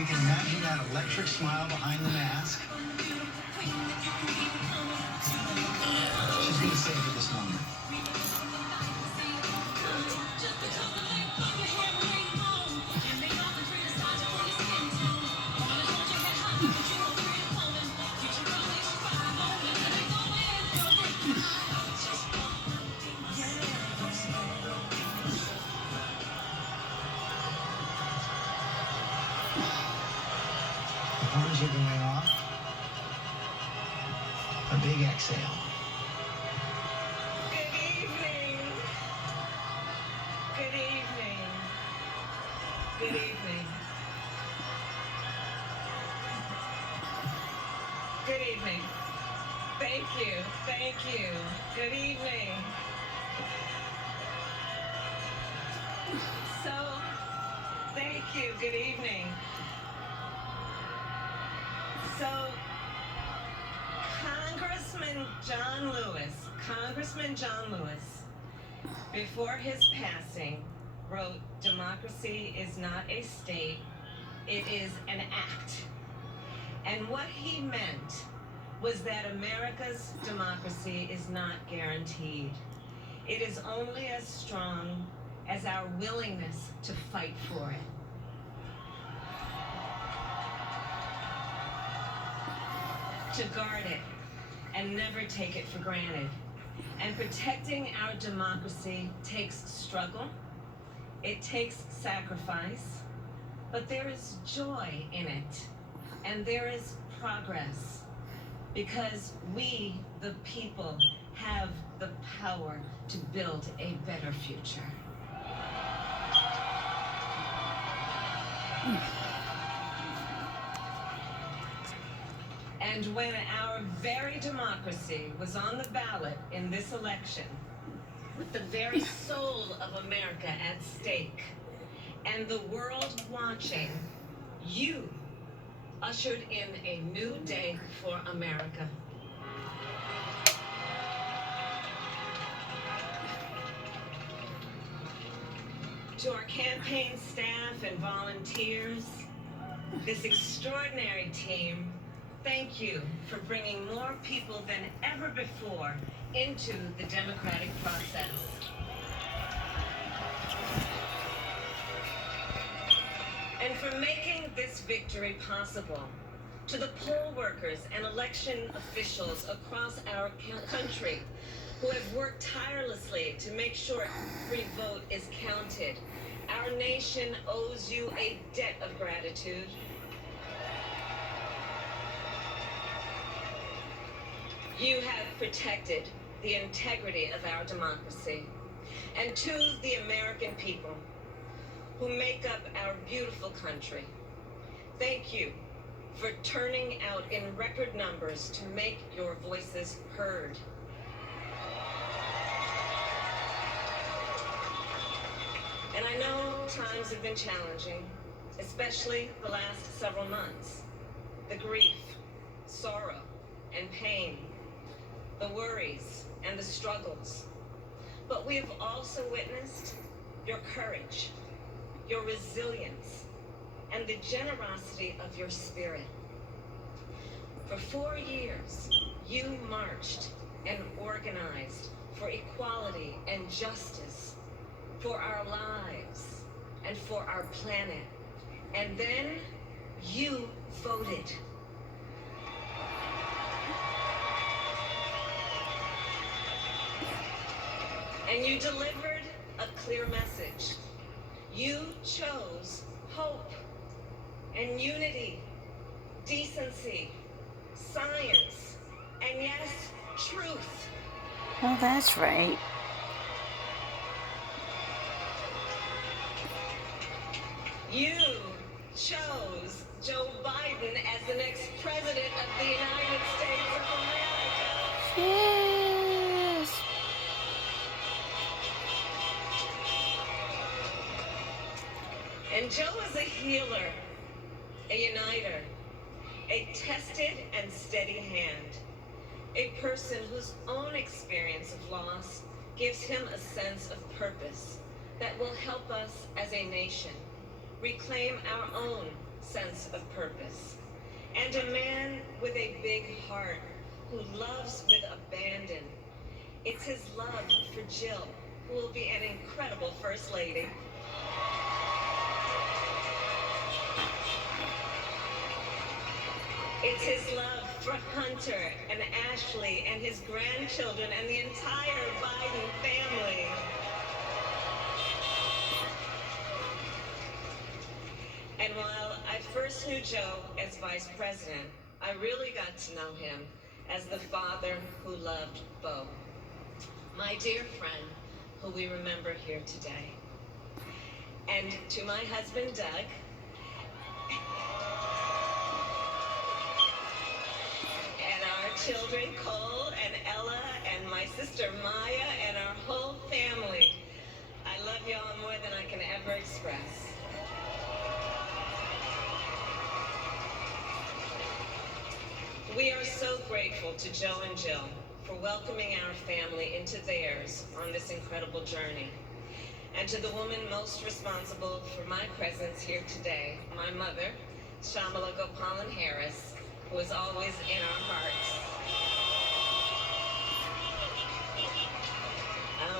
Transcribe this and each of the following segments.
We can imagine that electric smile behind the mask. She's going to savor this moment. The horns are going off. A big exhale. Good evening. Good evening. Good evening. Good evening. Thank you. Thank you. Good evening. So, thank you. Good evening. So, Congressman John Lewis, before his passing, wrote, "Democracy is not a state, it is an act." And what he meant was that America's democracy is not guaranteed. It is only as strong as our willingness to fight for it. To guard it and never take it for granted. And protecting our democracy takes struggle, it takes sacrifice, but there is joy in it, and there is progress, because we, the people, have the power to build a better future. And when our very democracy was on the ballot in this election, with the very soul of America at stake, and the world watching, you ushered in a new day for America. To our campaign staff and volunteers, this extraordinary team, thank you for bringing more people than ever before into the democratic process. And for making this victory possible. To the poll workers and election officials across our country who have worked tirelessly to make sure every vote is counted. Our nation owes you a debt of gratitude. You have protected the integrity of our democracy. And to the American people who make up our beautiful country, thank you for turning out in record numbers to make your voices heard. And I know times have been challenging, especially the last several months. The grief, sorrow, and pain, the worries and the struggles. But we have also witnessed your courage, your resilience, and the generosity of your spirit. For 4 years, you marched and organized for equality and justice, for our lives and for our planet. And then you voted. And you delivered a clear message. You chose hope and unity, decency, science, and yes, truth. Oh, that's right. You chose Joe Biden as the next president of the United States of America. Yes. And Joe is a healer, a uniter, a tested and steady hand, a person whose own experience of loss gives him a sense of purpose that will help us as a nation reclaim our own sense of purpose. And a man with a big heart who loves with abandon. It's his love for Jill, who will be an incredible First Lady. It's his love for Hunter and Ashley and his grandchildren and the entire Biden family. And while I first knew Joe as vice president, I really got to know him as the father who loved Bo, my dear friend who we remember here today. And to my husband, Doug, and our children, Cole and Ella, and my sister Maya, and our whole family, I love y'all more than I can ever express. We are so grateful to Joe and Jill for welcoming our family into theirs on this incredible journey. And to the woman most responsible for my presence here today, my mother, Shamala Gopalan Harris, who is always in our hearts.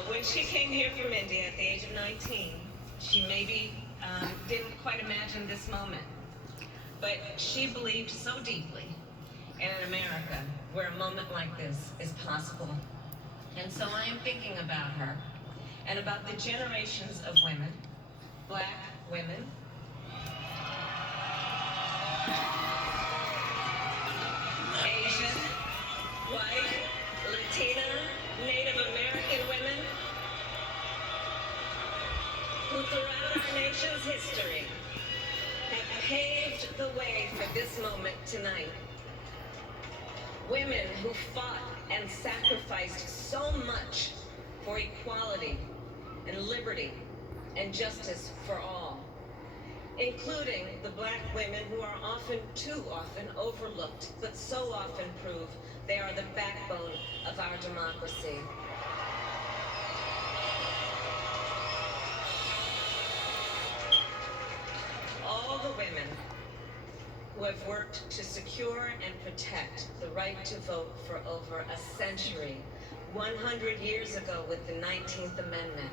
When she came here from India at the age of 19, she maybe didn't quite imagine this moment. But she believed so deeply in America where a moment like this is possible. And so I am thinking about her and about the generations of women, Black women, Asian, white, Latina, Native American women who throughout our nation's history have paved the way for this moment tonight. Women who fought and sacrificed so much for equality and liberty and justice for all, including the Black women who are often, too often, overlooked, but so often prove they are the backbone of our democracy. All the women who have worked to secure and protect the right to vote for over a century, 100 years ago with the 19th Amendment,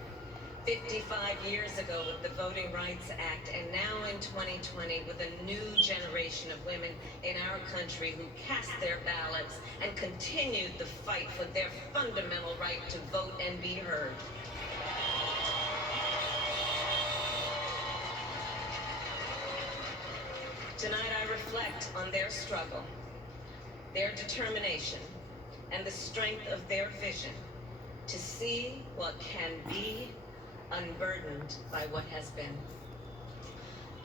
55 years ago with the Voting Rights Act, and now in 2020 with a new generation of women in our country who cast their ballots and continued the fight for their fundamental right to vote and be heard. Tonight I reflect on their struggle, their determination, and the strength of their vision to see what can be unburdened by what has been.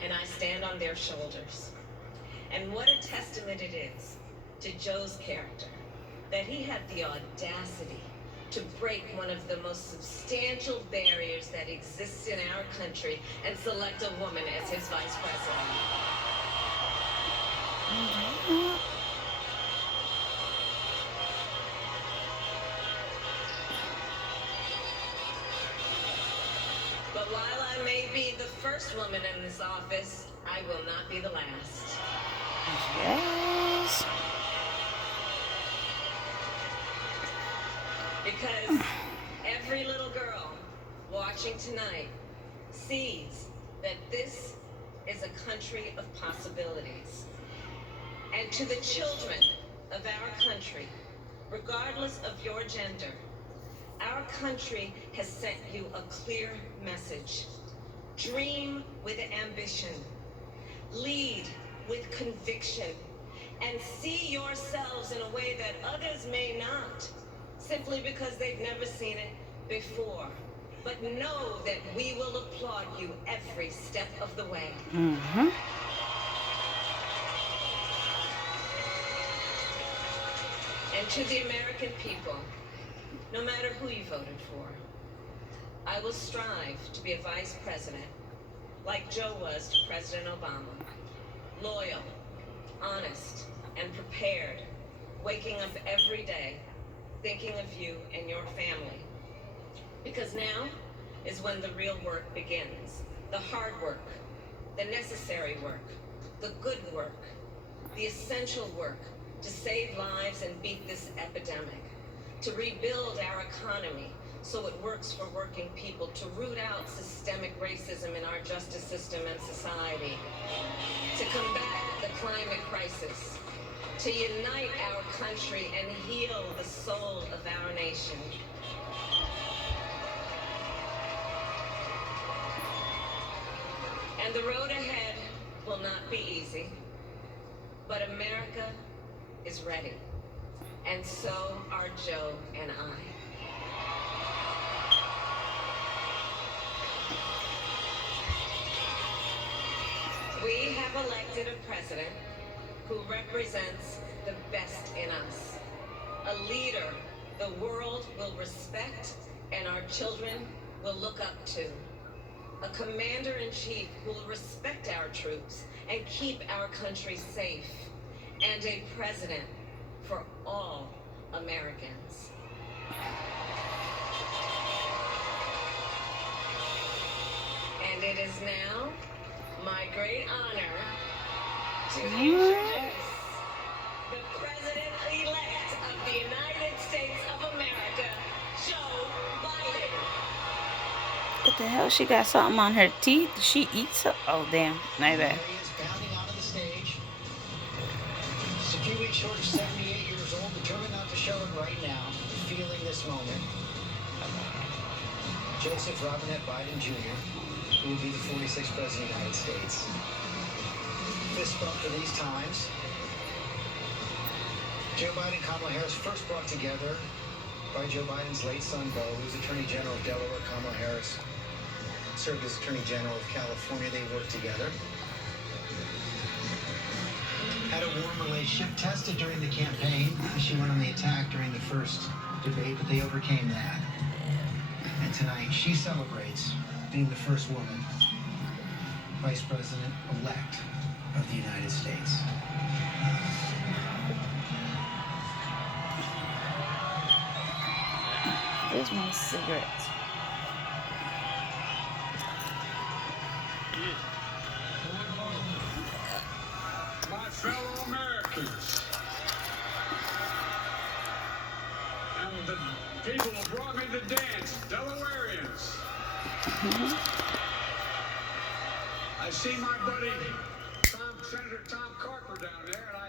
And I stand on their shoulders. And what a testament it is to Joe's character that he had the audacity to break one of the most substantial barriers that exists in our country and select a woman as his vice president. But while I may be the first woman in this office, I will not be the last. Yes. Because every little girl watching tonight sees that this is a country of possibilities. And to the children of our country, regardless of your gender, our country has sent you a clear message. Dream with ambition, lead with conviction, and see yourselves in a way that others may not, simply because they've never seen it before. But know that we will applaud you every step of the way. Mm-hmm. And to the American people, no matter who you voted for, I will strive to be a vice president, like Joe was to President Obama. Loyal, honest, and prepared, waking up every day, thinking of you and your family. Because now is when the real work begins. The hard work, the necessary work, the good work, the essential work to save lives and beat this epidemic, to rebuild our economy so it works for working people, to root out systemic racism in our justice system and society, to combat the climate crisis, to unite our country and heal the soul of our nation. And the road ahead will not be easy, but America is ready. And so are Joe and I. We have elected a president who represents the best in us. A leader the world will respect and our children will look up to. A commander-in-chief who will respect our troops and keep our country safe. And a president for all Americans. And it is now my great honor to introduce the President-elect of the United States of America, Joe Biden. What the hell? She got something on her teeth? She eats it? Oh, damn. My bad. There he is bounding onto the stage. Just a few weeks short of 78 years old, determined not to show it right now, feeling this moment. Joseph Robinette Biden Jr., who will be the 46th President of the United States. Fist bump for these times. Joe Biden and Kamala Harris first brought together by Joe Biden's late son, Beau, who's Attorney General of Delaware. Kamala Harris served as Attorney General of California. They worked together. Had a warm relationship, tested during the campaign. She went on the attack during the first debate, but they overcame that. And tonight, she celebrates being the first woman Vice President-elect of the United States. There's my cigarettes. My fellow Americans, and the people who brought me to dance, Delawareans. I see my buddy Senator Tom Carper down there, and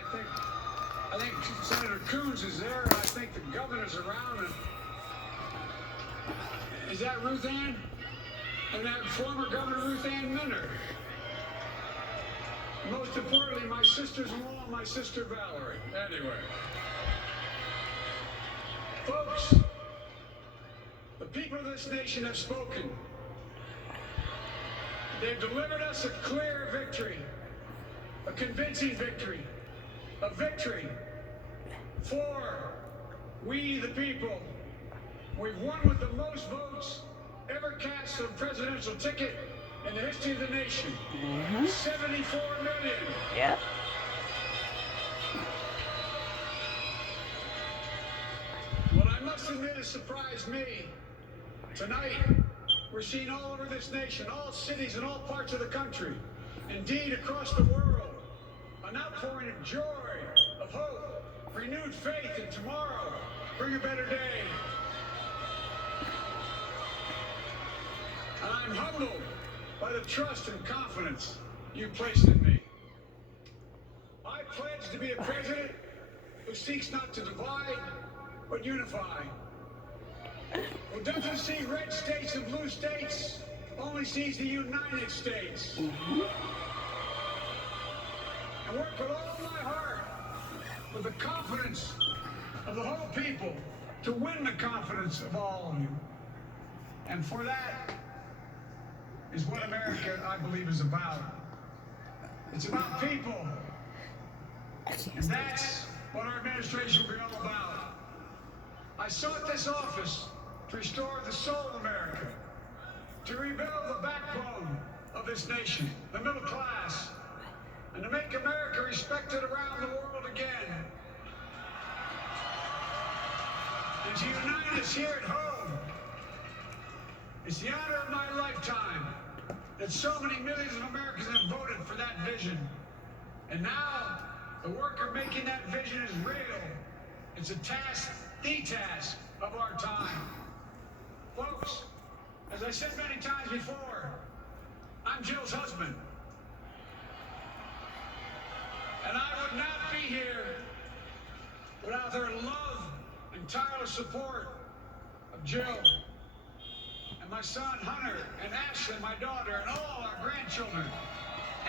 I think Senator Coons is there, and I think the governor's around. And is that Ruth Ann? And that former Governor Ruth Ann Minner. Most importantly, my sisters-in-law, my sister Valerie. Anyway. Folks, the people of this nation have spoken. They've delivered us a clear victory, a convincing victory, a victory for we the people. We've won with the most votes ever cast on a presidential ticket in the history of the nation. 74 million. Yep. What I must admit has surprised me. Tonight, we're seeing all over this nation, all cities and all parts of the country, indeed across the world, an outpouring of joy, of hope, renewed faith in tomorrow, bring a better day. And I'm humbled by the trust and confidence you placed in me. I pledge to be a president who seeks not to divide, but unify. Who doesn't see red states and blue states, only sees the United States. And work with all my heart, with the confidence of the whole people, to win the confidence of all of you. And for that is what America, I believe, is about. It's about people. And that's what our administration will be all about. I sought this office to restore the soul of America, to rebuild the backbone of this nation, the middle class, and to make America respected around the world again. And to unite us here at home. It's the honor of my lifetime that so many millions of Americans have voted for that vision. And now, the work of making that vision is real. It's a task, the task of our time. Folks, as I said many times before, I'm Jill's husband. And I would not be here without her love and tireless support of Jill and my son Hunter and Ashley, my daughter, and all our grandchildren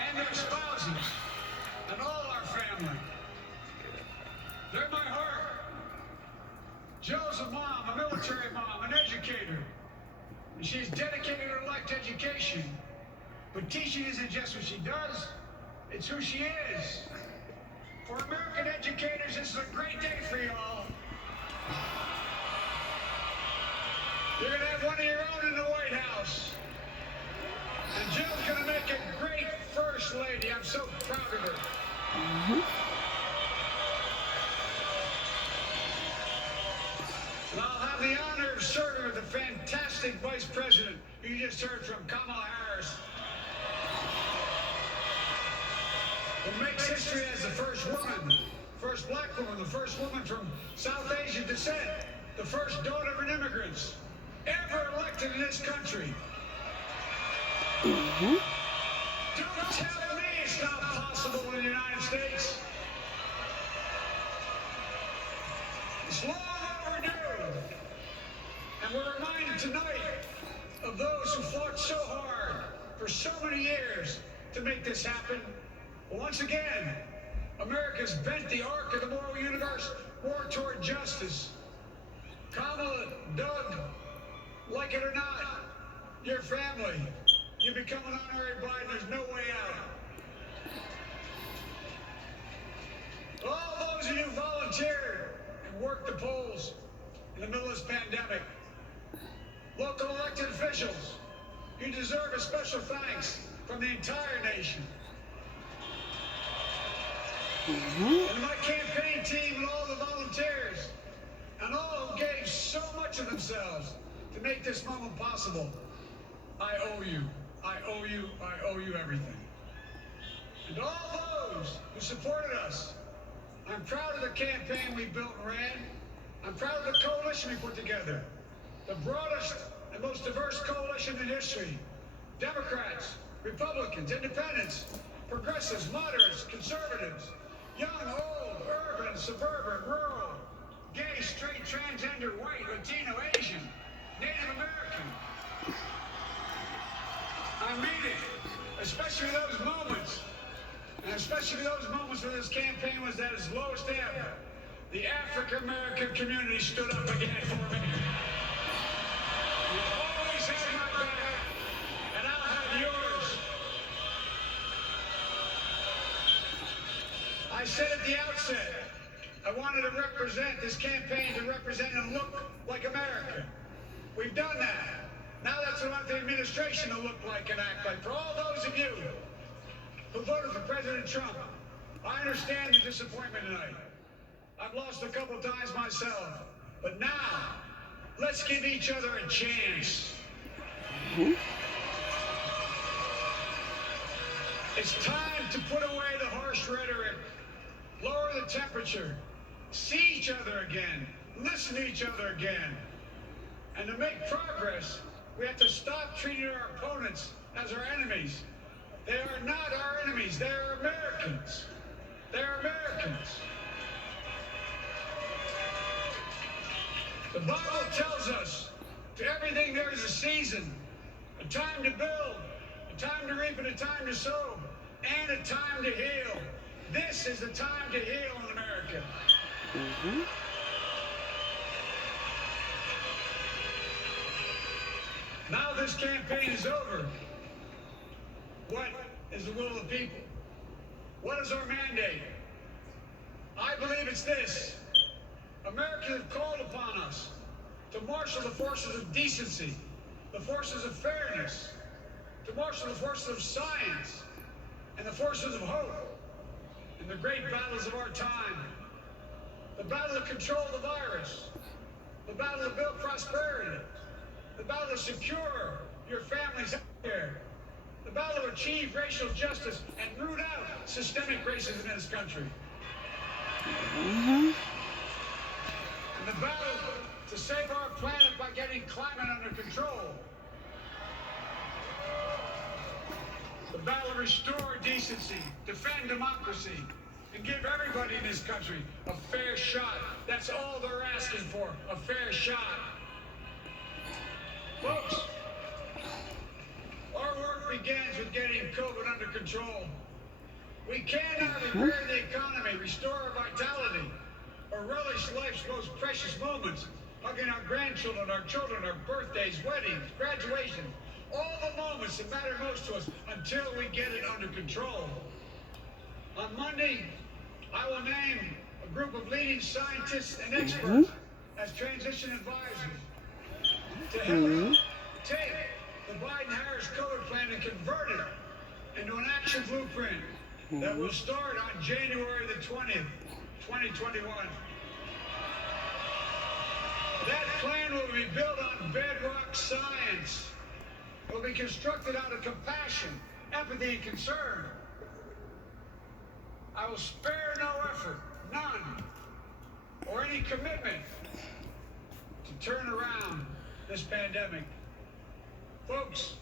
and their spouses and all our family. They're my heart. Jill's a mom, a military mom, an educator. And she's dedicated her life to education. But teaching isn't just what she does, it's who she is. For American educators, this is a great day for y'all. You're gonna have one of your own in the White House. And Jill's gonna make a great First Lady. I'm so proud of her. And I'll have the honor of serving with the fantastic Vice President who you just heard from, Kamala Harris. Who makes history as the first woman, first black woman, the first woman from South Asian descent, the first daughter of an immigrant ever elected in this country. Don't tell me it's not possible in the United States. It's long overdue. And we're reminded tonight of those who fought so hard for so many years to make this happen. But once again, America's bent the arc of the moral universe more toward justice. Kamala, Doug, like it or not, your family, you become an honorary Biden, there's no way out. All those of you who volunteered and worked the polls in the middle of this pandemic, local elected officials, you deserve a special thanks from the entire nation. And my campaign team and all the volunteers and all who gave so much of themselves to make this moment possible, I owe you. I owe you. I owe you everything. And all those who supported us, I'm proud of the campaign we built and ran. I'm proud of the coalition we put together. The broadest and most diverse coalition in history. Democrats, Republicans, Independents, progressives, moderates, conservatives, young, old, urban, suburban, rural, gay, straight, transgender, white, Latino, Asian, Native American. I mean it, especially those moments, and especially those moments when this campaign was at its lowest ebb. The African American community stood up again for me. You always had my back, and I'll have yours. I said at the outset, I wanted to represent this campaign to represent and look like America. We've done that. Now that's what I want the administration to look like and act like. For all those of you who voted for President Trump, I understand the disappointment tonight. I've lost a couple times myself. But now, let's give each other a chance. It's time to put away the harsh rhetoric, lower the temperature, see each other again, listen to each other again. And to make progress, we have to stop treating our opponents as our enemies. They are not our enemies. They are Americans. They are Americans. The Bible tells us to everything there is a season, a time to build, a time to reap, and a time to sow, and a time to heal. This is the time to heal in America. Now this campaign is over. What is the will of the people? What is our mandate? I believe it's this. Americans have called upon us to marshal the forces of decency, the forces of fairness, to marshal the forces of science, and the forces of hope in the great battles of our time. The battle to control the virus, the battle to build prosperity, the battle to secure your family's health care, The battle to achieve racial justice and root out systemic racism in this country. Mm-hmm. And the battle to save our planet by getting climate under control. The battle to restore decency, defend democracy, and give everybody in this country a fair shot. That's all they're asking for, a fair shot. Folks, our work begins with getting COVID under control. We cannot repair the economy, restore our vitality, or relish life's most precious moments, hugging our grandchildren, our children, our birthdays, weddings, graduations, all the moments that matter most to us until we get it under control. On Monday, I will name a group of leading scientists and experts as transition advisors to help take the Biden-Harris COVID plan and convert it into an action blueprint that will start on January the 20th, 2021. That plan will be built on bedrock science. It will be constructed out of compassion, empathy, and concern. I will spare no effort, none, or any commitment to turn around this pandemic. Folks,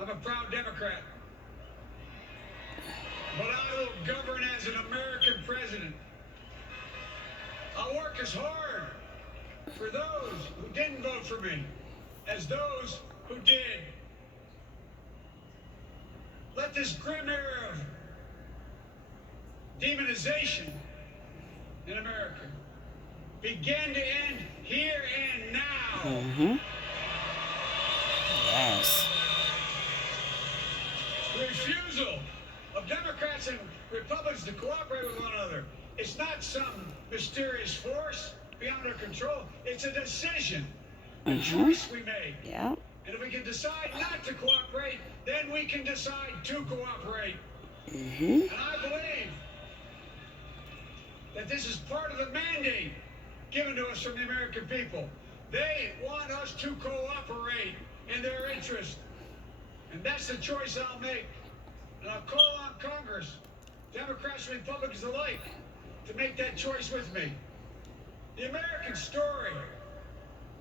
I'm a proud Democrat, but I will govern as an American president. I'll work as hard for those who didn't vote for me as those who did. Let this grim era of demonization in America begin to end here and now. Yes. The refusal of Democrats and Republicans to cooperate with one another. It's not some mysterious force beyond our control. It's a decision, a choice we make. Yeah. And if we can decide not to cooperate, then we can decide to cooperate. And I believe that this is part of the mandate given to us from the American people. They want us to cooperate in their interest. And that's the choice I'll make. And I'll call on Congress, Democrats and Republicans alike, to make that choice with me. The American story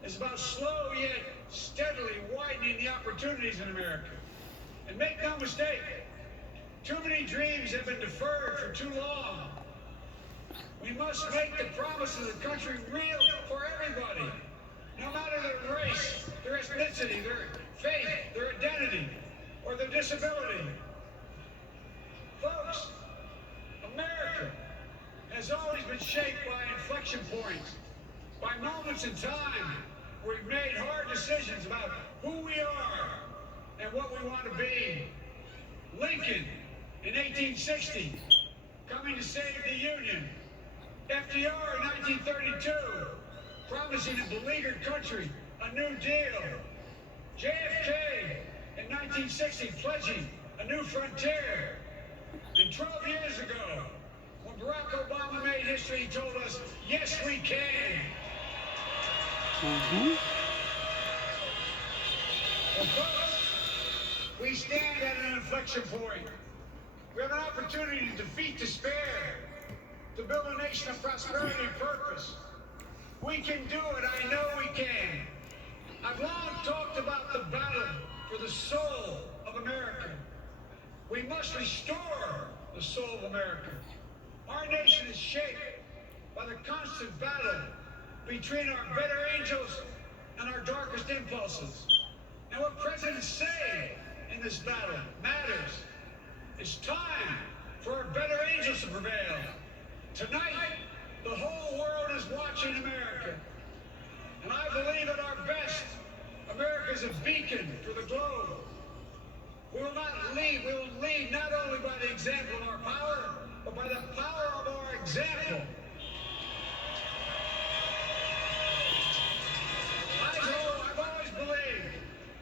is about slow yet steadily widening the opportunities in America. And make no mistake, too many dreams have been deferred for too long. We must make the promise of the country real for everybody, no matter their race, their ethnicity, their faith, their identity, or their disability. Folks, America has always been shaped by inflection points, by moments in time where we've made hard decisions about who we are and what we want to be. Lincoln in 1860, coming to save the Union. FDR in 1932, promising a beleaguered country a new deal. JFK in 1960, pledging a new frontier. And 12 years ago, when Barack Obama made history, he told us, yes, we can. Well, folks, we stand at an inflection point. We have an opportunity to defeat despair, to build a nation of prosperity and purpose. We can do it. I know we can. I've long talked about the battle for the soul of America. We must restore the soul of America. Our nation is shaped by the constant battle between our better angels and our darkest impulses. And what presidents say in this battle matters. It's time for our better angels to prevail. Tonight, the whole world is watching America. And I believe at our best, America is a beacon for the globe. We will lead not only by the example of our power, but by the power of our example. I've always believed,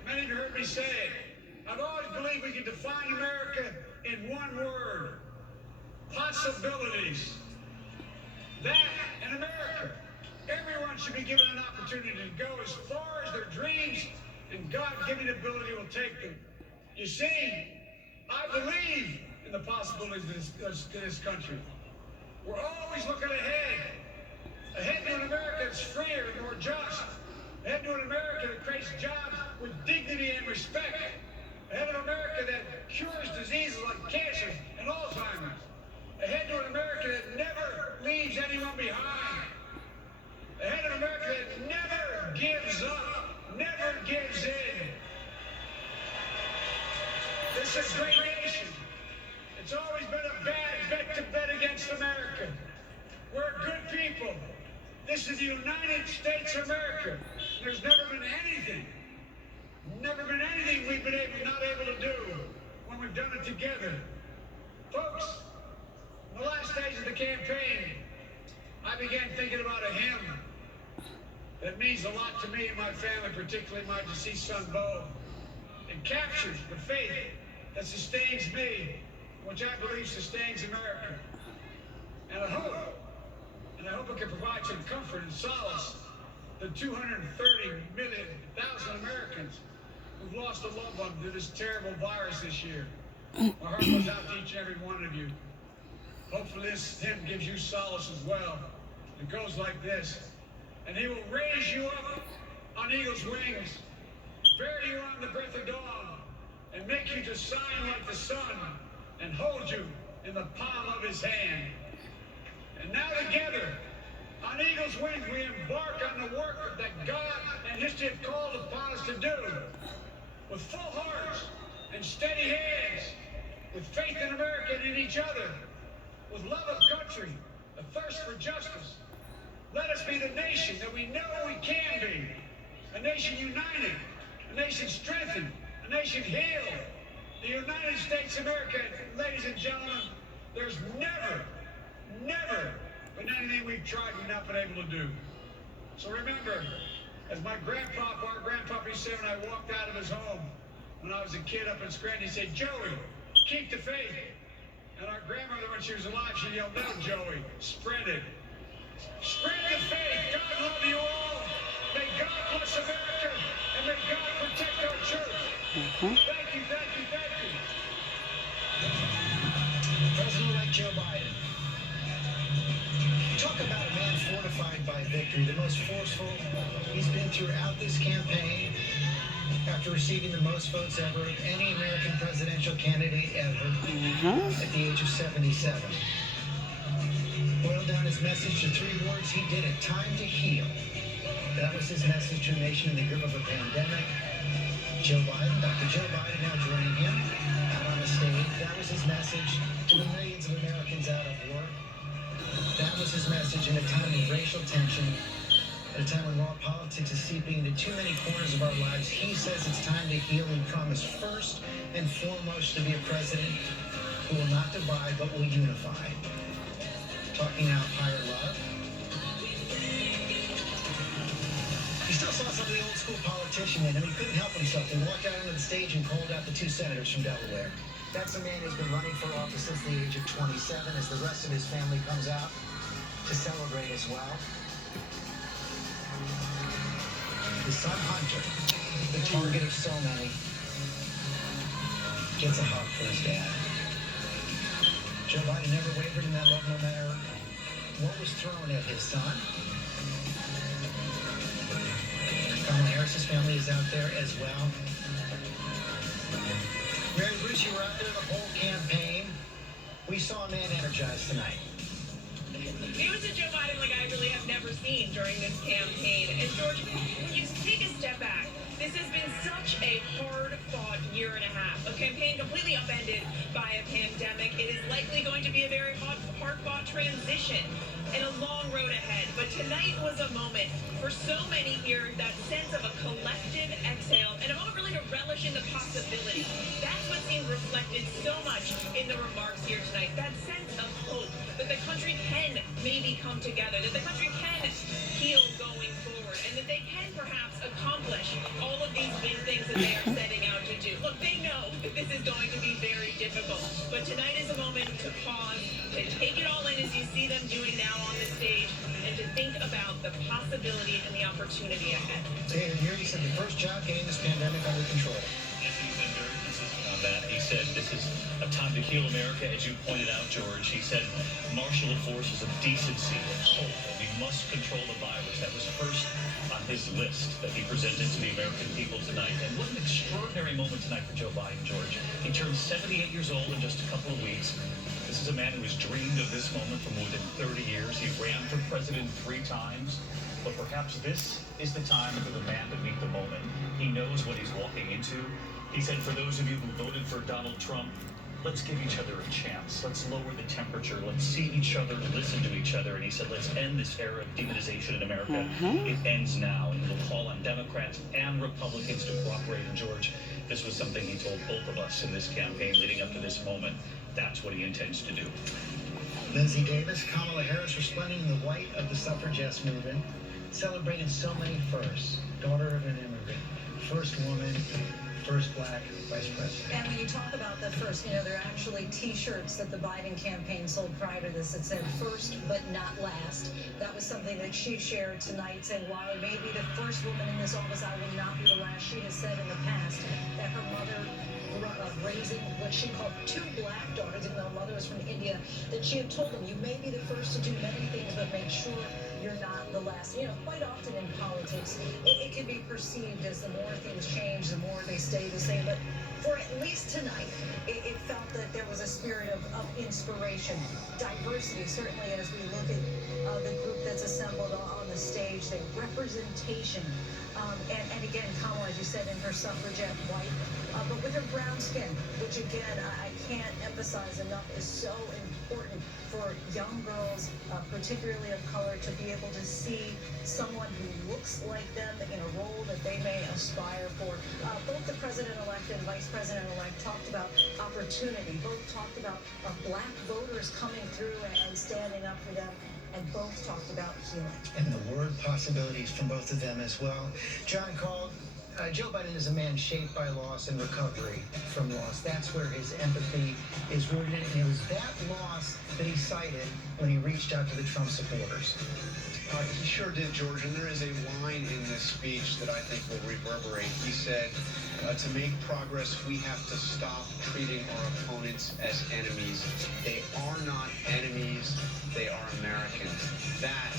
many of you heard me say it, I've always believed we can define America in one word: possibilities. That in America, everyone should be given an opportunity to go as far as their dreams and God-given ability will take them. You see, I believe in the possibilities of this country. We're always looking ahead to an America that's freer and more just, ahead to an America that creates jobs with dignity and respect, ahead of an America that cures diseases like cancer and Alzheimer's, ahead to an America that never leaves anyone behind, ahead of an America that never gives up, never gives in. This is a great nation. It's always been a bad bet to bet against America. We're good people. This is the United States of America. There's never been anything we've been not able to do when we've done it together. Folks, in the last days of the campaign, I began thinking about a hymn that means a lot to me and my family, particularly my deceased son, Bo. It captures the faith that sustains me, which I believe sustains America. And I hope it can provide some comfort and solace to 230,000 Americans who've lost a loved one to this terrible virus this year. My heart goes out to each and every one of you. Hopefully this hymn gives you solace as well. It goes like this. And he will raise you up on eagle's wings, bear you on the breath of dawn, and make you to shine like the sun, and hold you in the palm of his hand. And now together, on eagle's wings, we embark on the work that God and history have called upon us to do. With full hearts and steady hands, with faith in America and in each other, with love of country, a thirst for justice. Let us be the nation that we know we can be. A nation united, a nation strengthened, a nation healed. The United States of America, ladies and gentlemen, there's never been anything we've tried we've not been able to do. So remember, as our grandpappy said when I walked out of his home when I was a kid up in Scranton, he said, "Joey, keep the faith." And our grandmother, when she was alive, she yelled, "No, Joey, spread it. Spread the faith. God love you all. May God bless America, and may God protect our church." Thank you. President-elect Joe Biden. Talk about a man fortified by victory, the most forceful he's been throughout this campaign, after receiving the most votes ever of any American presidential candidate ever at the age of 77. Boiled down his message to 3 words, he did it. Time to heal. That was his message to a nation in the grip of a pandemic. Joe Biden, Dr. Joe Biden, now joining him out on the stage. That was his message to the millions of Americans out of work. That was his message in a time of racial tension, at a time when raw politics is seeping into too many corners of our lives. He says it's time to heal and promise first and foremost to be a president who will not divide but will unify. Talking out higher love. You still saw some of the old school politician in him. He couldn't help himself. He walked out onto the stage and called out the 2 senators from Delaware. That's a man who's been running for office since the age of 27, as the rest of his family comes out to celebrate as well. His son Hunter, the target of so many, gets a hug from his dad. Joe Biden never wavered in that love, no matter what was thrown at his son. Kamala Harris's family is out there as well. Mary Bruce, you were out there the whole campaign. We saw a man energized tonight. It was a Joe Biden like I really have never seen during this campaign. And George, when you take a step back, this has been such a hard-fought year and a half. A campaign completely upended by a pandemic. It is likely going to be a very hard-fought transition and a long road ahead. But tonight was a moment for so many here, that sense of a collective exhale and a moment really to relish in the possibility. That's what seemed reflected so much in the remarks here tonight. That sense of hope that the country can maybe come together, that the country can heal going forward, and that they can perhaps accomplish all of these big things that they are setting out to do. Look, they know that this is going to be very difficult, but tonight is a moment to pause, to take it all in as you see them doing now on the stage, and to think about the possibility and the opportunity ahead. Hey, and here he said the first job getting this pandemic under control. Yes, he's been very insisting on that. He said, this is a time to heal America, as you pointed out, George. He said, marshal the forces of decency and hope, and we must control the virus. That was first on his list that he presented to the American people tonight. And what an extraordinary moment tonight for Joe Biden, George. He turned 78 years old in just a couple of weeks. This is a man who has dreamed of this moment for more than 30 years. He ran for president 3 times. But perhaps this is the time for the man to meet the moment. He knows what he's walking into. He said, for those of you who voted for Donald Trump, let's give each other a chance. Let's lower the temperature. Let's see each other, listen to each other. And he said, let's end this era of demonization in America. It ends now. And he'll call on Democrats and Republicans to cooperate. And George, this was something he told both of us in this campaign leading up to this moment. That's what he intends to do. Lindsey Davis, Kamala Harris resplending in the white of the suffragettes movement, celebrating so many firsts. Daughter of an immigrant, first woman, first black vice president. And when you talk about the first, there are actually T-shirts that the Biden campaign sold prior to this that said first but not last. That was something that she shared tonight, saying while I may be the first woman in this office, I will not be the last. She has said in the past that her mother grew up raising what she called 2 black daughters, even though her mother was from India, that she had told them, you may be the first to do many things, but make sure you're not the last. Quite often in politics, it can be perceived as the more things change, the more they stay the same. But for at least tonight, it felt that there was a spirit of inspiration, diversity, certainly as we look at the group that's assembled on the stage, the representation. And again, Kamala, as you said, in her suffragette white, but with her brown skin, which again, I can't emphasize enough, is so important for young girls, particularly of color, to be able to see someone who looks like them in a role that they may aspire for. Both the president-elect and vice president-elect talked about opportunity. Both talked about black voters coming through and standing up for them. And both talked about healing. And the word possibilities from both of them as well. John called. Joe Biden is a man shaped by loss and recovery from loss. That's where his empathy is rooted. And it was that loss that he cited when he reached out to the Trump supporters. He sure did, George, and there is a line in this speech that I think will reverberate. He said, to make progress, we have to stop treating our opponents as enemies. They are not enemies, they are Americans. That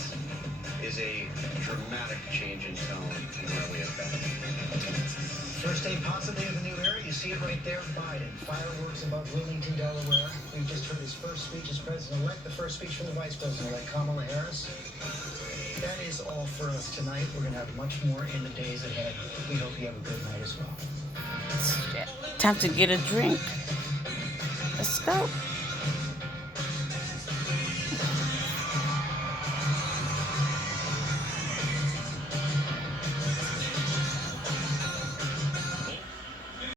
is a dramatic change in tone from where we have been. First day possibly of a new era. You see it right there, Biden. Fireworks above Wilmington, Delaware. We just heard his first speech as president-elect, the first speech from the vice president-elect, Kamala Harris. That is all for us tonight. We're going to have much more in the days ahead. We hope you have a good night as well. Time to get a drink. Let's go.